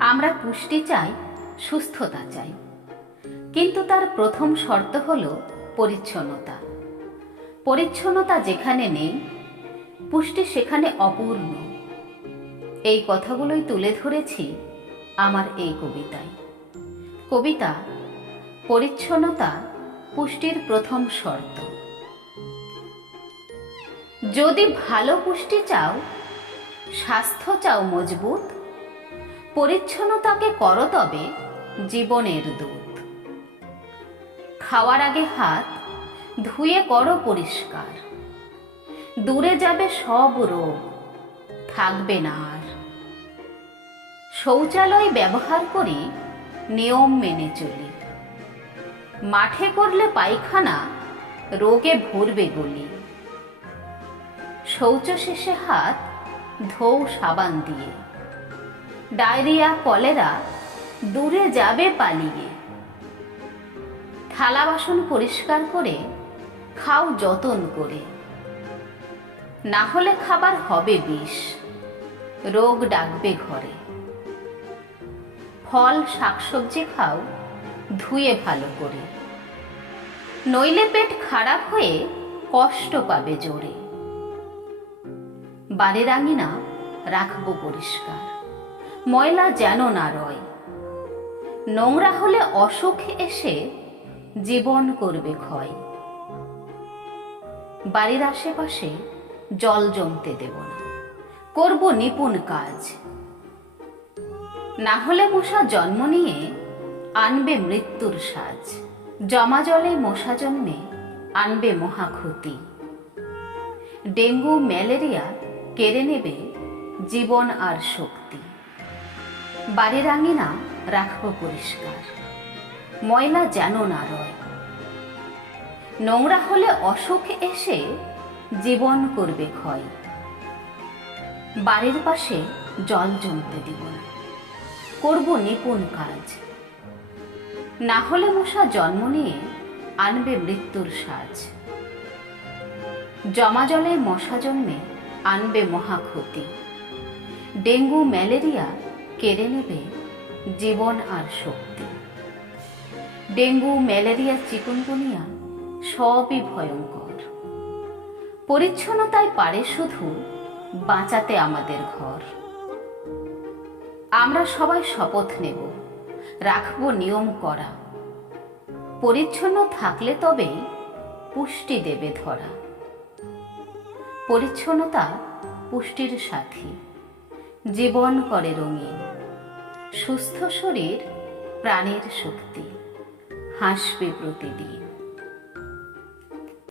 আমরা পুষ্টি চাই, সুস্থতা চাই। কিন্তু তার প্রথম শর্ত হল পরিচ্ছন্নতা। পরিচ্ছন্নতা যেখানে নেই, পুষ্টি সেখানে অপূর্ণ। এই কথাগুলোই তুলে ধরেছি আমার এই কবিতায়। কবিতা, পরিচ্ছন্নতা পুষ্টির প্রথম শর্ত। যদি ভালো পুষ্টি চাও, স্বাস্থ্য চাও মজবুত পরিচ্ছন্নতাকে করো তবে জীবনের দুধ। খাওয়ার আগে হাত ধুয়ে করো পরিষ্কার। দূরে যাবে সব রোগ, থাকবে না আর। শৌচালয় ব্যবহার করি, নিয়ম মেনে চলি। মাঠে করলে পায়খানা, রোগে ভরবে গলি। শৌচ শেষে হাত ধৌ সাবান দিয়ে। ডায়রিয়া, কলেরা, দূরে যাবে পালিয়ে। থালা বাসন পরিষ্কার করে খাও যতন করে। না হলে খাবার হবে বিষ, রোগ ডাকবে ঘরে। ফল, শাকসবজি খাও, ধুয়ে ভালো করে। নইলে পেট খারাপ হয়ে কষ্ট পাবে জোরে। বাড়ির আঙিনা রাখব পরিষ্কার। ময়লা যেন না রয়। নোংরা হলে অসুখ এসে জীবন করবে ক্ষয়। বাড়ির আশেপাশে জল জমতে দেব না। করব নিপুণ কাজ। না হলে মশা জন্ম নিয়ে আনবে মৃত্যুর সাজ। জমা জলে মশা জন্মে আনবে মহাক্ষতি। ডেঙ্গু, ম্যালেরিয়া কেড়ে নেবে জীবন আর শক্তি। বাড়ির আঙিনা রাখব পরিষ্কার। ময়লা যেন না রয়। নোংরা হলে অসুখ এসে জীবন করবে ক্ষয়। বাড়ির পাশে জল জমতে দিব না। করব নিপুণ কাজ। না হলে মশা জন্ম নিয়ে আনবে মৃত্যুর সাজ। জমা জলে মশা জন্মে আনবে মহাক্ষতি। ডেঙ্গু, ম্যালেরিয়া কেড়ে নেবে জীবন আর শক্তি। ডেঙ্গু, ম্যালেরিয়া, চিকুনগুনিয়া সবই ভয়ঙ্কর। পরিচ্ছন্নতায় পারে শুধু বাঁচাতে আমাদের ঘর। আমরা সবাই শপথ নেব, রাখব নিয়ম করা। পরিচ্ছন্ন থাকলে তবেই পুষ্টি দেবে ধরা। পরিচ্ছন্নতা পুষ্টির সাথী, জীবন করে রঙিন। সুস্থ শরীর প্রাণের শক্তি। হাসবে প্রতিদিন।